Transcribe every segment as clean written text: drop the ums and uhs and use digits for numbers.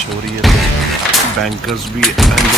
बारिश हो रही है तो बैंकर्स भी एंड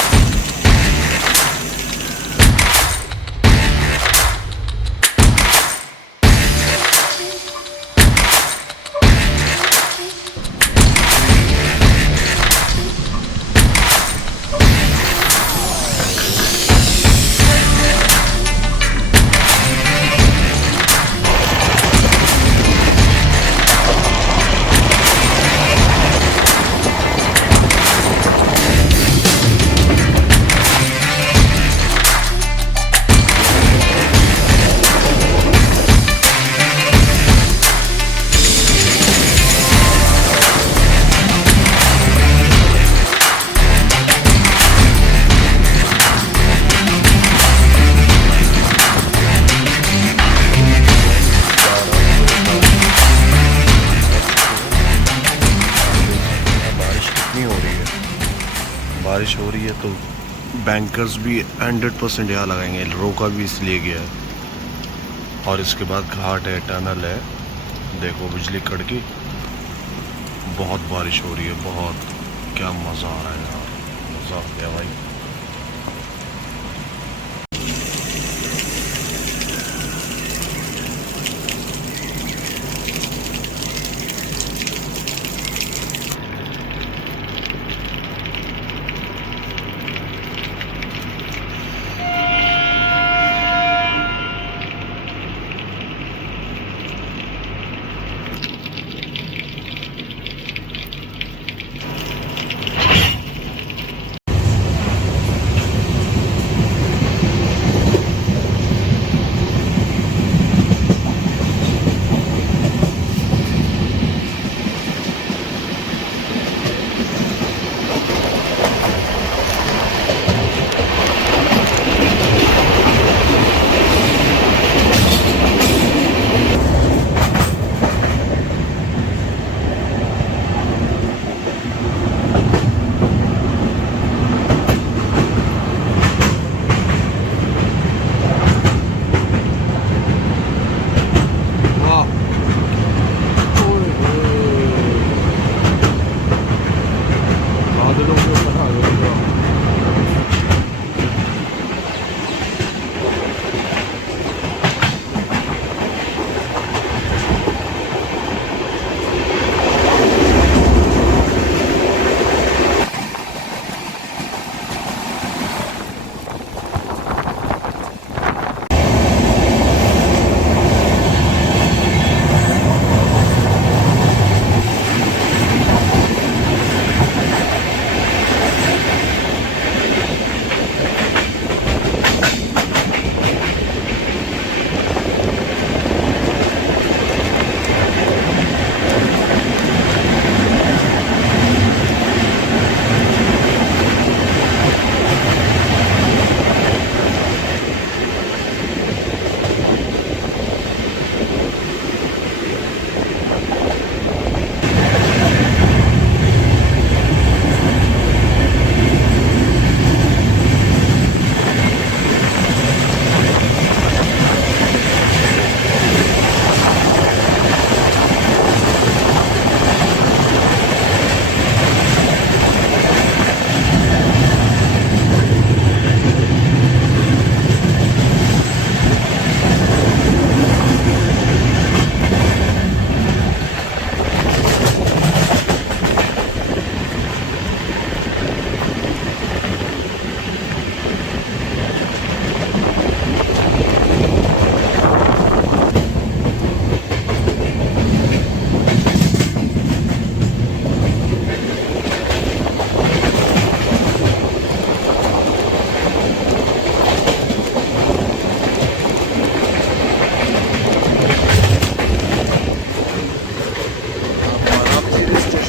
बारिश हो रही है तो बैंकर्स भी 100% यहाँ लगाएंगे। रोका भी इसलिए गया है। और इसके बाद घाट है, टनल है, देखो बिजली कड़की। बहुत बारिश हो रही है, बहुत। क्या मज़ा आ रहा है यार, मज़ा आ गया भाई।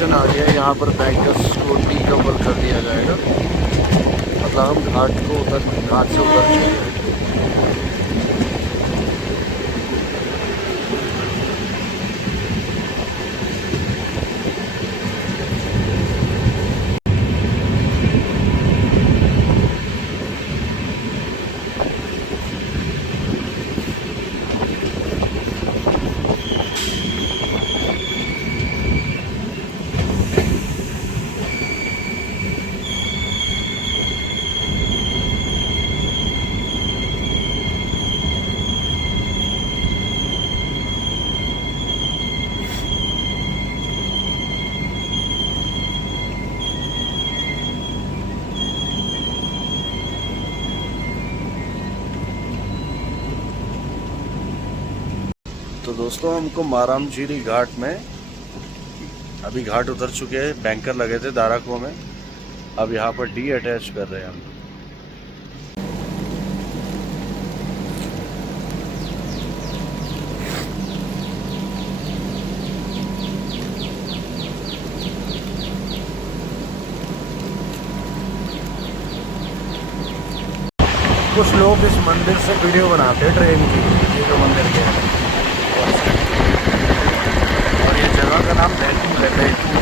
आ गया। यहाँ पर बैंकर्स को डीकपल कर दिया जाएगा, मतलब हम घाट से उतर चुके हैं। तो दोस्तों हमको माराम झीरी घाट में अभी घाट उतर चुके हैं। बैंकर लगे थे दाराको में, अब यहाँ पर डी अटैच कर रहे हैं हम। कुछ लोग इस मंदिर से वीडियो बनाते हैं ट्रेन की, ये जो मंदिर के है। और ये जगह का नाम बैतूल है, बैतूल।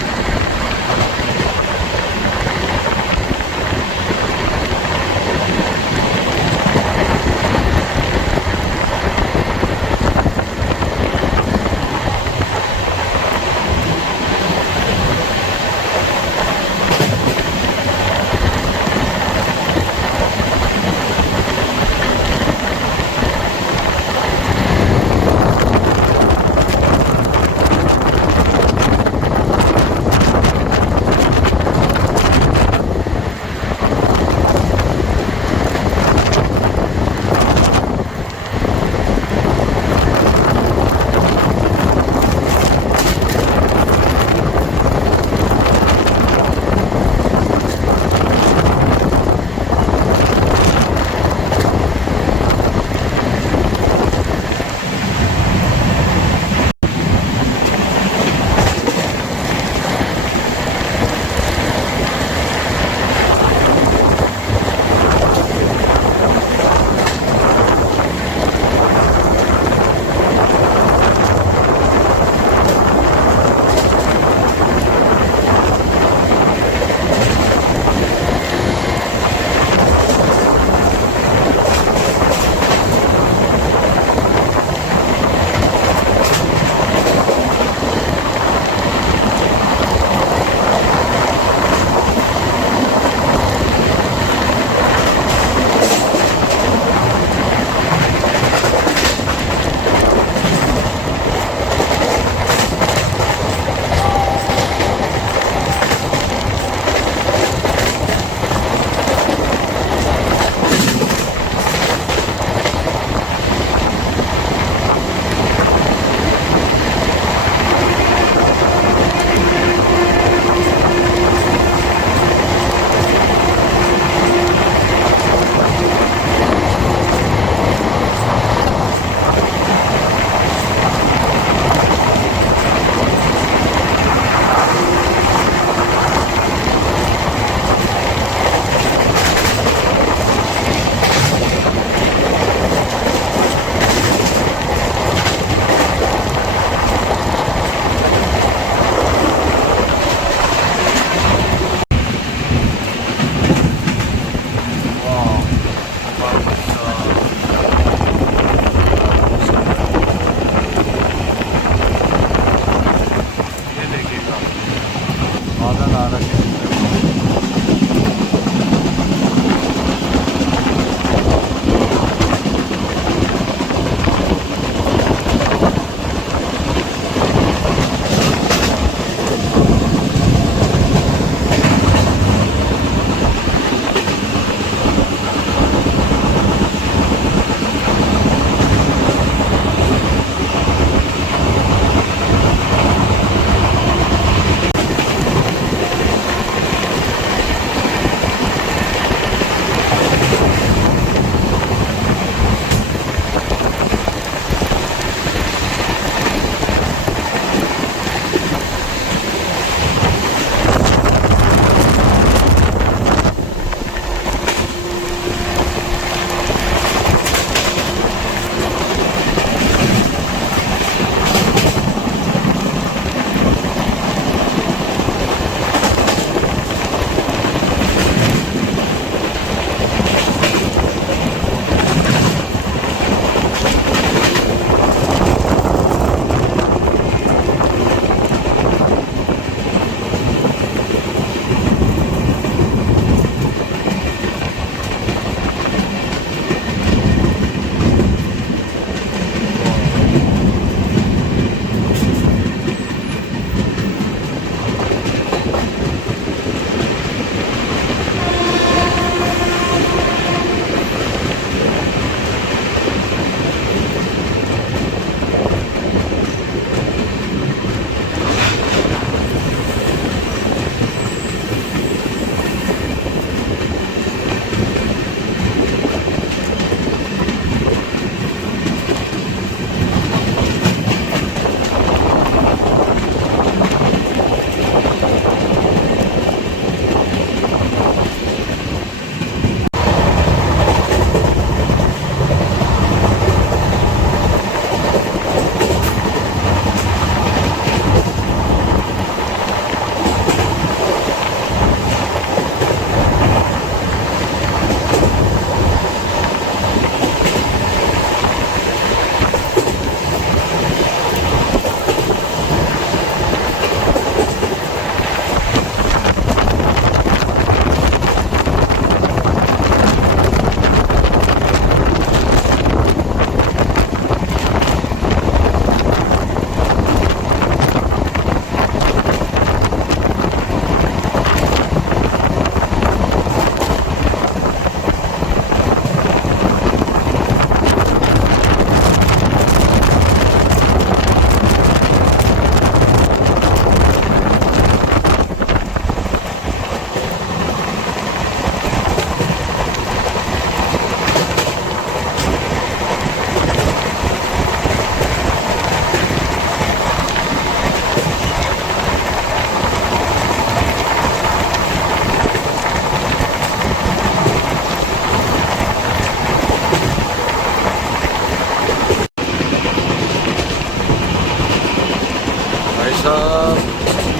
साहब,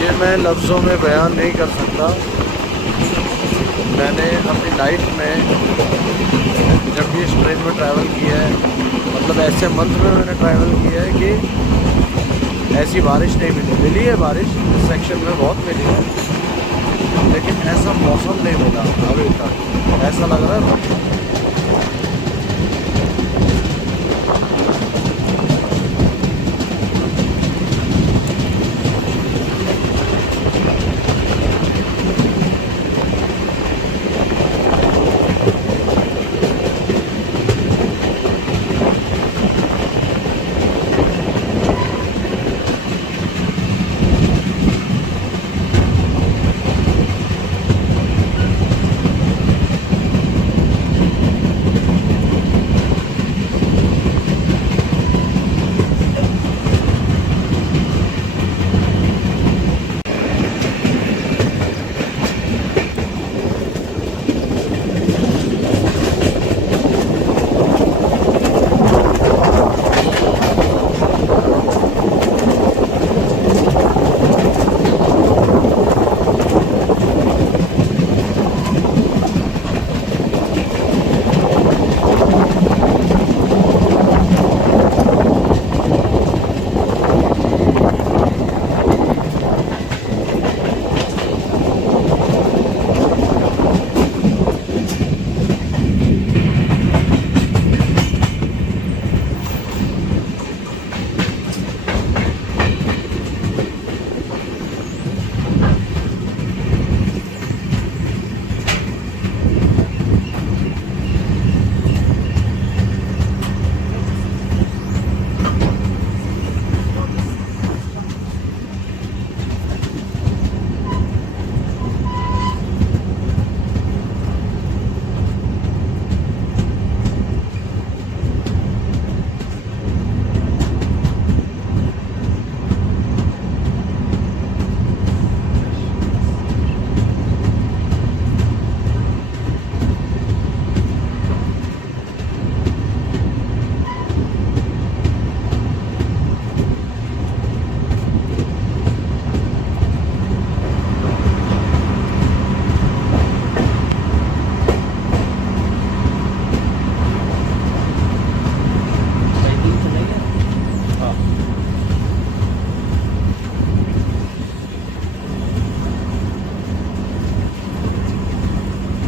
ये मैं लफ्ज़ों में बयान नहीं कर सकता। मैंने अपनी लाइफ में जब भी इस ट्रेन में ट्रैवल किया है, मतलब ऐसे मंथ में मैंने ट्रैवल किया है कि ऐसी बारिश नहीं मिली है। बारिश इस सेक्शन में बहुत मिली है, लेकिन ऐसा मौसम नहीं मिला अभी तक। ऐसा लग रहा है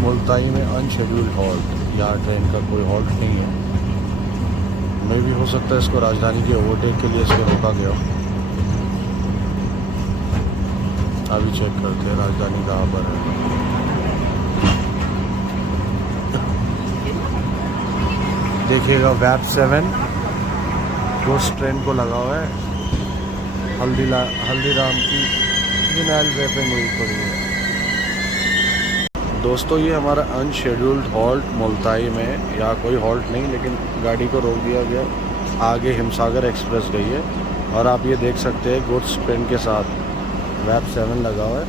मुल्ताई में अनशेड्यूल्ड हॉल्ट। यहाँ ट्रेन का कोई हॉल्ट नहीं है। मे भी हो सकता है इसको राजधानी के ओवरटेक के लिए इसको रोका गया। अभी चेक करते हैं राजधानी कहाँ पर है। देखिएगा वैप 7 जो उस ट्रेन को लगा हुआ है। हल्दीराम की विनाइल रैपिंग हुई पड़ी है। दोस्तों, ये हमारा अनशेड्यूल्ड हॉल्ट मुल्ताई में। यहाँ कोई हॉल्ट नहीं, लेकिन गाड़ी को रोक दिया गया। आगे हिमसागर एक्सप्रेस गई है और आप ये देख सकते हैं गुड्स ट्रेन के साथ वैप 7 लगा हुआ है,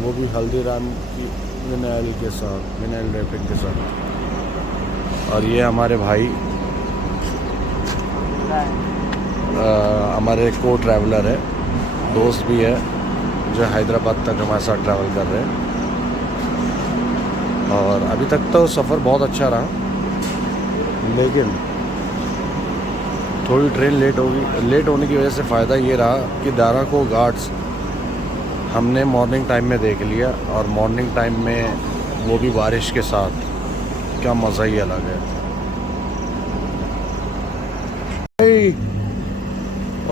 वो भी हल्दीराम की विनाइल के साथ, विनाइल रैपिंग के साथ। और ये हमारे भाई हमारे को ट्रैवलर है, दोस्त भी है, जो हैदराबाद तक हमारे साथ ट्रैवल कर रहे हैं। और अभी तक तो सफ़र बहुत अच्छा रहा, लेकिन थोड़ी ट्रेन लेट होने की वजह से फ़ायदा ये रहा कि दारा को घाट्स हमने मॉर्निंग टाइम में देख लिया। और मॉर्निंग टाइम में वो भी बारिश के साथ, क्या मज़ा ही अलग है।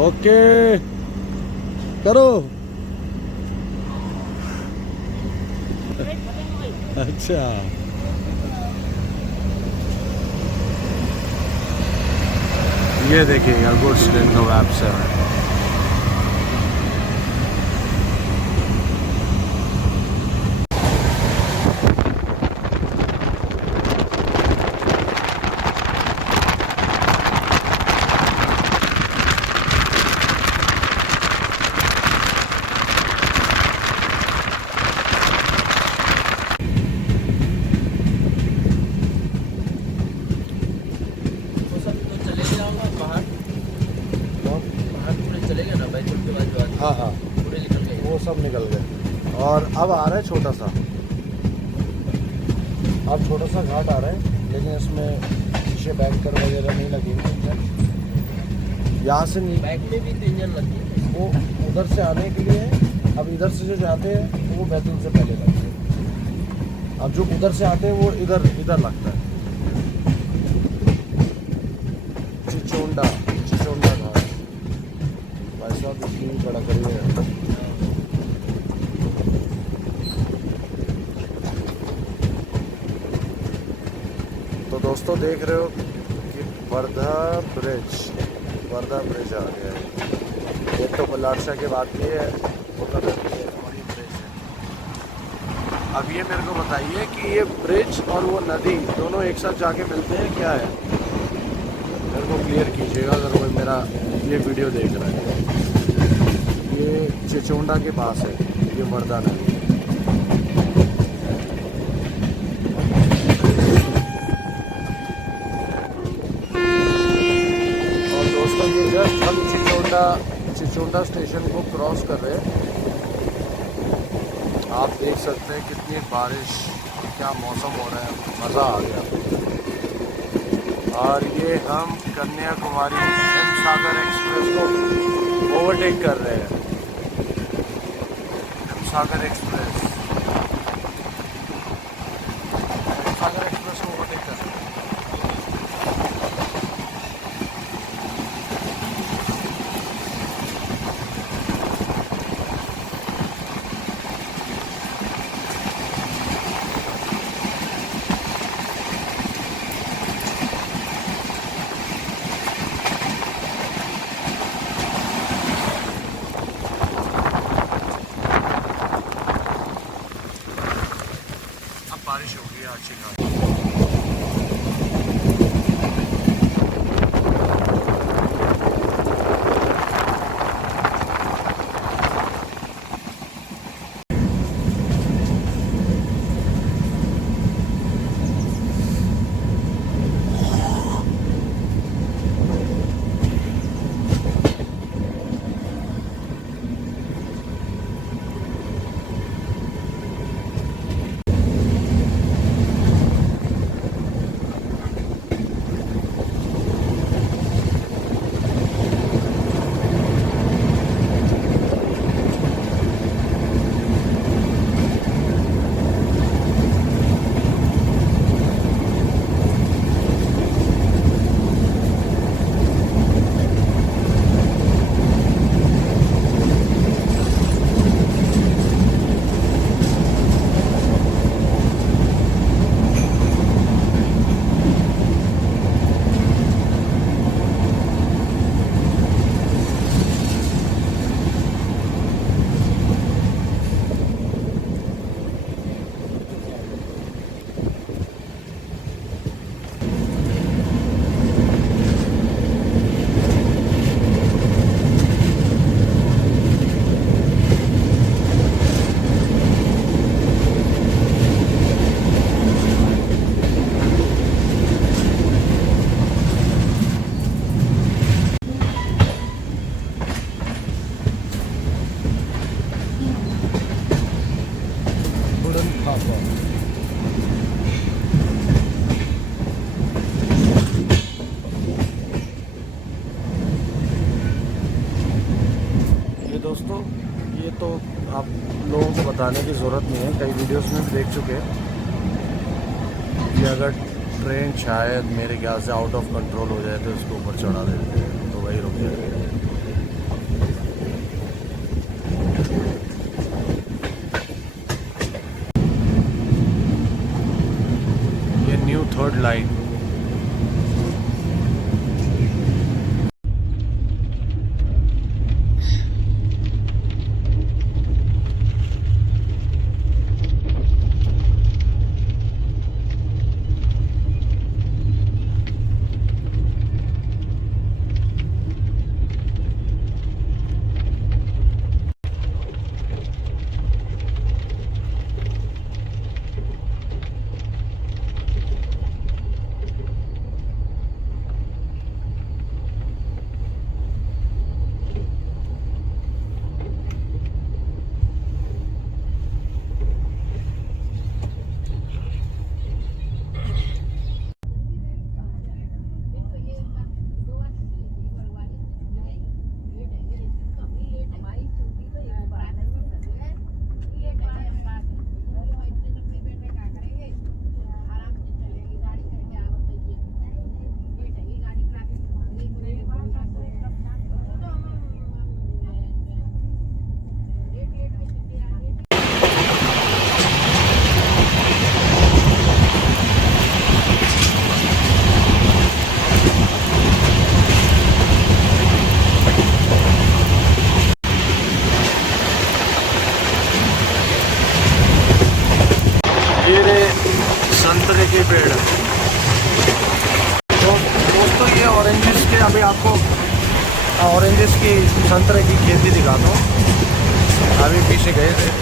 ओके करो। अच्छा, ये देखिएगा गुड्स ट्रेन का वैप 7। हाँ हाँ पूरे निकल गए। वो सब निकल गए और अब आ रहा है छोटा सा, अब छोटा सा घाट आ रहा है, लेकिन इसमें शीशे बैंकर वगैरह नहीं लगेंगे। यहाँ से नहीं, बैक में भी तो इंजन लगी है। वो उधर से आने के लिए है। अब इधर से जो जाते हैं तो वो बैतूल से पहले लगते हैं, अब जो उधर से आते हैं वो इधर लगता है। चिचोंडा घाट भाई साहब इतनी बड़ा करी है। तो दोस्तों देख रहे हो कि वर्धा ब्रिज आ गया है। ये तो बल्लारशाह के बाद ये है, और ये ब्रिज है। अब ये मेरे को बताइए कि ये ब्रिज और वो नदी दोनों एक साथ जाके मिलते हैं, क्या है? मेरे को क्लियर कीजिएगा अगर कोई मेरा ये वीडियो देख रहा है। ये चिचोंडा के पास है, ये वर्धा नदी। और दोस्तों ये जस्ट हम चिचोंडा स्टेशन को क्रॉस कर रहे हैं। आप देख सकते हैं कितनी बारिश, क्या मौसम हो रहा है, मज़ा आ गया। और ये हम कन्याकुमारी हिमसागर एक्सप्रेस को ओवरटेक कर रहे हैं। हिमसागर एक्सप्रेस को ओवरटेक कर रहे हैं। बारिश हो गई अच्छी खासी। दोस्तों ये तो आप लोगों को बताने की ज़रूरत नहीं है, कई वीडियोस में भी देख चुके हैं कि अगर ट्रेन शायद मेरे ख्याल से आउट ऑफ कंट्रोल हो जाए तो इसको ऊपर चढ़ा देते हैं, तो वही रुक जाएगा। ये न्यू थर्ड लाइन। पेड़ है। तो दोस्तों ये ऑरेंजेस के, अभी आपको ऑरेंजेस की, संतरे की खेती दिखाता हूँ। अभी पीछे गए थे।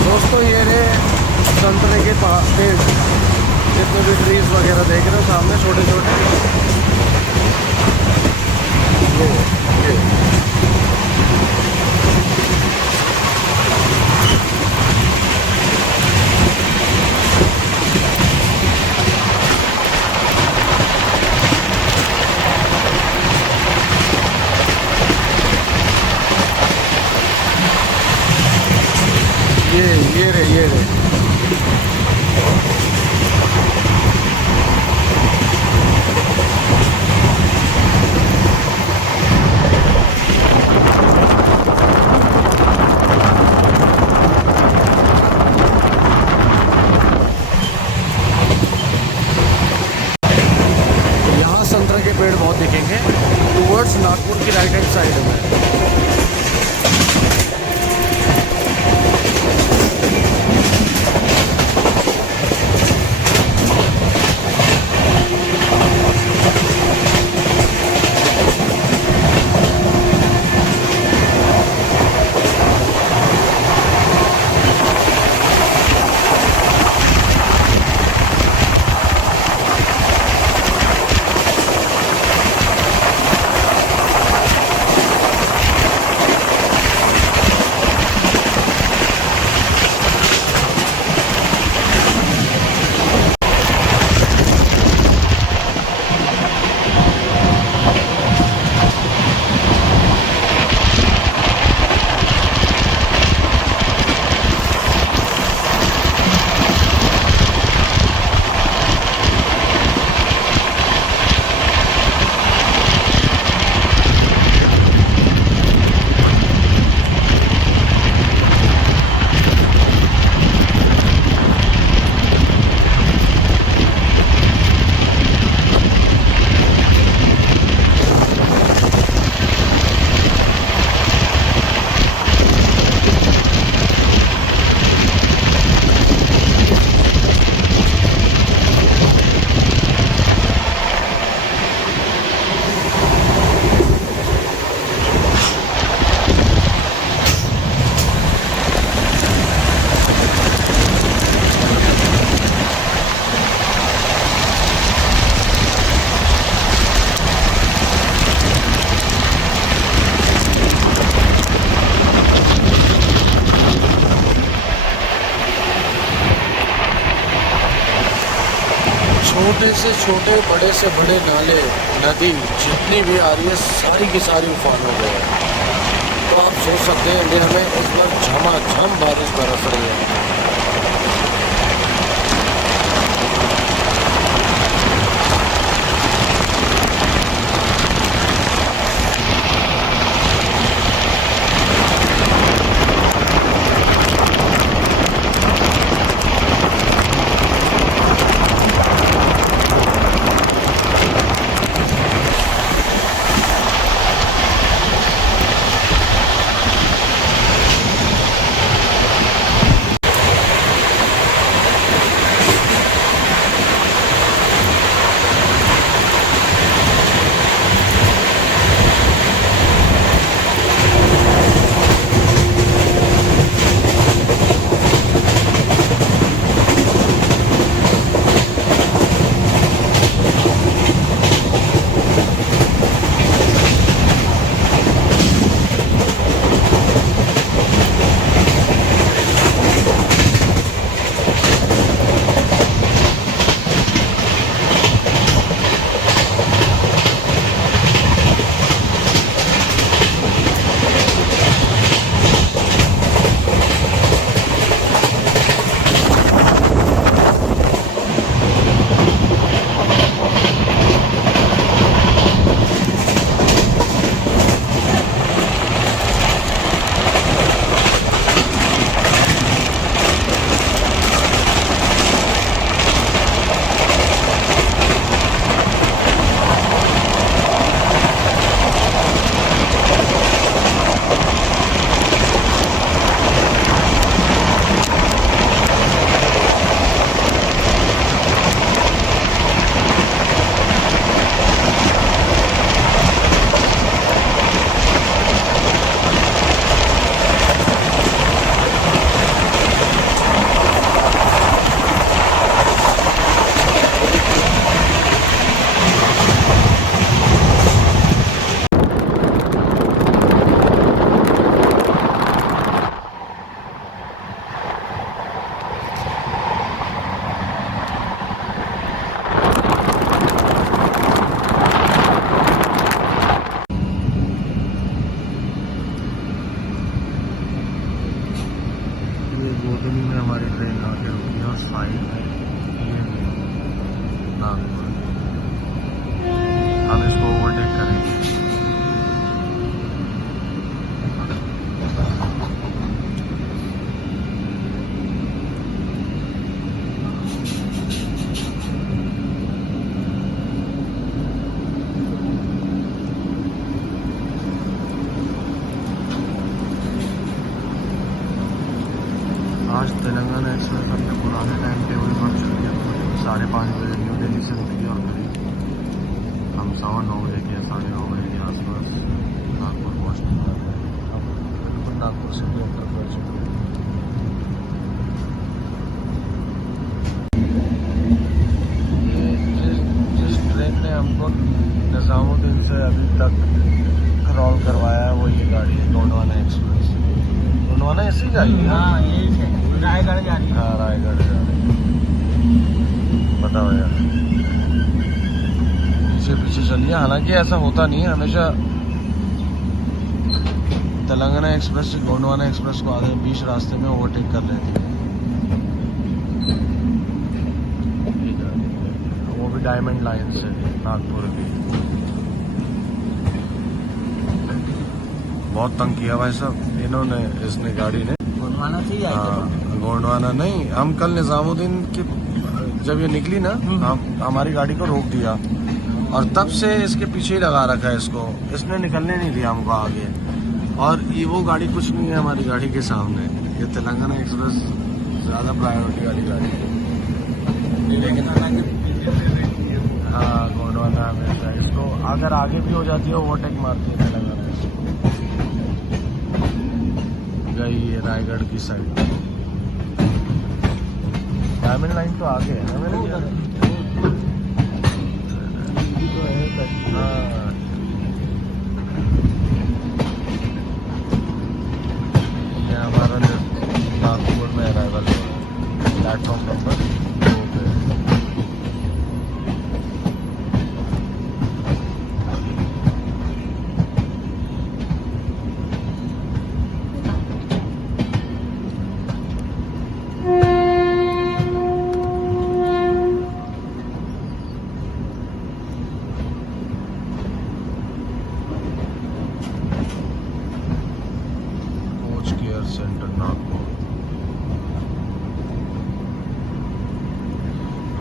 दोस्तों ये रहे संतरे के पेड़, जितने भी ट्रीज वगैरह देख रहे हो सामने छोटे छोटे, ये ये रे। यहाँ संतरे के पेड़ बहुत दिखेंगे टूवर्ड्स नागपुर की राइट हैंड साइड में। छोटे से छोटे, बड़े से बड़े नाले, नदी जितनी भी आ रही है सारी की सारी उफान हो गए हैं। तो आप सोच सकते हैं इंडिया में इस बार झमाझम बारिश बरस रही है। करेंगे। आज तेलंगाना एक्सप्रेस अपने पुराने टाइम टेबल पर चल गया। 5:30 बजे न्यू दिल्ली से निकली और करीब हम 9:15 बजे के 9:30 बजे के आसपास नागपुर पहुँचने वाले हैं। अब बिल्कुल नागपुर सिटी अंदर पहुँच चुके हैं। जिस ट्रेन ने हमको निज़ामुद्दीन से अभी तक क्रॉल करवाया है वो ये गाड़ी है, गोंडवाना एक्सप्रेस। गोंडवाना ऐसी गाड़ी है? हाँ यही है, रायगढ़ जा रही है। हाँ रायगढ़ जा रही है। बताओ यार, पीछे पीछे चलिए। हालांकि ऐसा होता नहीं है, हमेशा तेलंगाना एक्सप्रेस से गोंडवाना एक्सप्रेस को आगे बीच रास्ते में ओवरटेक कर लेती है। वो भी डायमंड लाइन से नागपुर की। बहुत तंग किया भाई साहब इन्होंने, इसने गाड़ी ने। गोंडवाना से ही आए थे। हाँ, गोंडवाना नहीं, हम कल निजामुद्दीन की जब ये निकली ना, हम हमारी गाड़ी को रोक दिया और तब से इसके पीछे ही लगा रखा है इसको। इसने निकलने नहीं दिया हमको आगे। और ये वो गाड़ी कुछ नहीं है हमारी गाड़ी के सामने। ये तेलंगाना एक्सप्रेस ज़्यादा प्रायोरिटी वाली गाड़ी है। लेकिन हाँ, गोंडवाना हमेशा इसको अगर आगे भी हो जाती है ओवरटेक मारती है तेलंगाना एक्सप्रेस। गई है रायगढ़ की साइड। डायमंड लाइन तो आगे है ना मेरे ख्याल से। हाँ, ये हमारा नागपुर में अराइवल है, प्लेटफॉर्म नंबर 2 पे। सेंटर नागपुर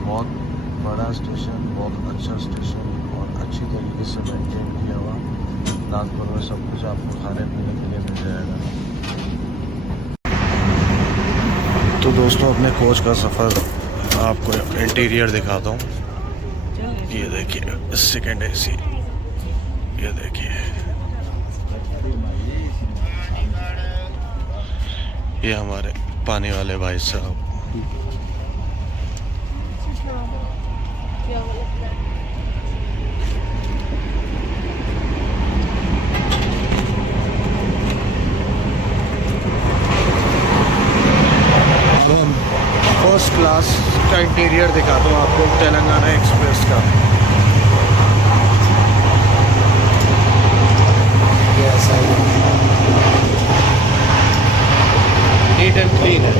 बहुत बड़ा स्टेशन, बहुत अच्छा स्टेशन और अच्छी तरीके से मेंटेन किया हुआ। नागपुर में सब कुछ आपको खाने पीने के लिए मिल जाएगा। तो दोस्तों अपने कोच का सफ़र आपको इंटीरियर दिखाता हूँ। ये देखिए सेकंड एसी, ये देखिए, ये हमारे पानी वाले भाई साहब। फर्स्ट क्लास का इंटीरियर दिखाता हूँ आपको तेलंगाना एक्सप्रेस का। नीट एंड क्लीन है।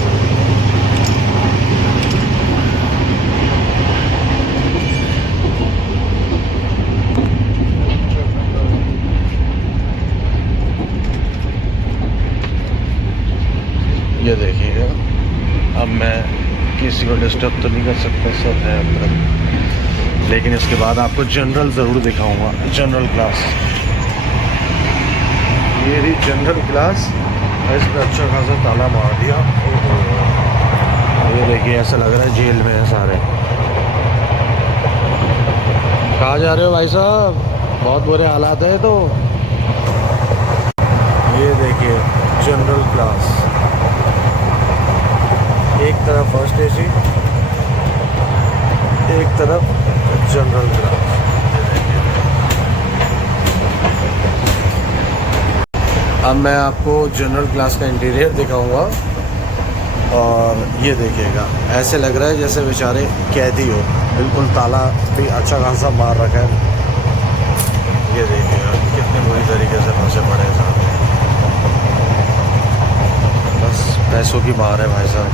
ये देखिएगा, अब मैं किसी को डिस्टर्ब तो नहीं कर सकता, सब है अंदर। लेकिन इसके बाद आपको जनरल ज़रूर दिखाऊंगा, जनरल क्लास। ये रही जनरल क्लास, इसमें अच्छा खासा ताला मार दिया। ये देखिए ऐसा लग रहा है जेल में है सारे। कहाँ जा रहे हो भाई साहब, बहुत बुरे हालात है। तो ये देखिए जनरल क्लास, एक तरफ फर्स्ट एसी, एक तरफ जनरल क्लास। अब मैं आपको जनरल क्लास का इंटीरियर दिखाऊंगा और ये देखिएगा, ऐसे लग रहा है जैसे बेचारे कैदी हो। बिल्कुल ताला भी अच्छा खासा मार रखा है। ये देखिएगा कितने बुरी तरीके से फंसे पड़े हैं साहब। बस पैसों की मार है भाई साहब।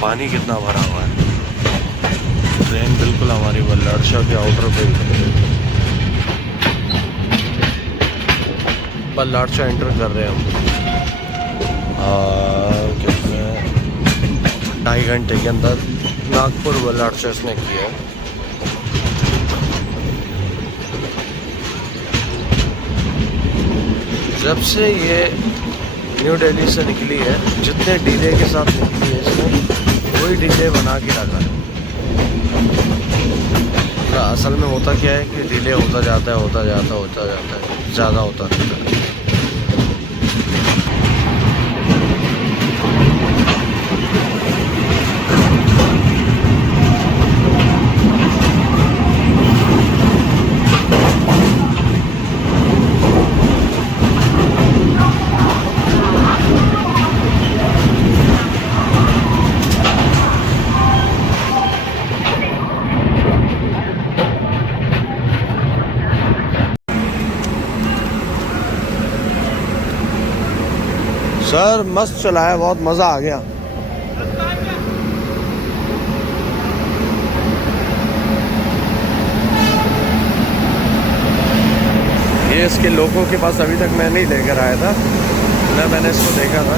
पानी कितना भरा हुआ है। ट्रेन बिल्कुल हमारी वल्लड़ शाह के आउटर पे वल्लड़ शाह एंटर कर रहे हैं हम। कितने 2.5 घंटे के अंदर नागपुर वल्लड़ शाह इसने किया है। जब से ये न्यू दिल्ली से निकली है, जितने डिले के साथ निकली है इसने वही डिले बना के रखा है। असल में होता क्या है कि डिले होता जाता है, ज़्यादा होता रहता है। सर मस्त चला है, बहुत मज़ा आ गया। ये इसके लोगों के पास अभी तक मैं नहीं लेकर आया था, मैंने इसको देखा था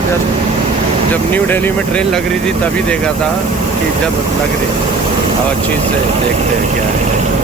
जब न्यू दिल्ली में ट्रेन लग रही थी तभी देखा था कि जब लग रही। अब अच्छी से देखते हैं क्या है।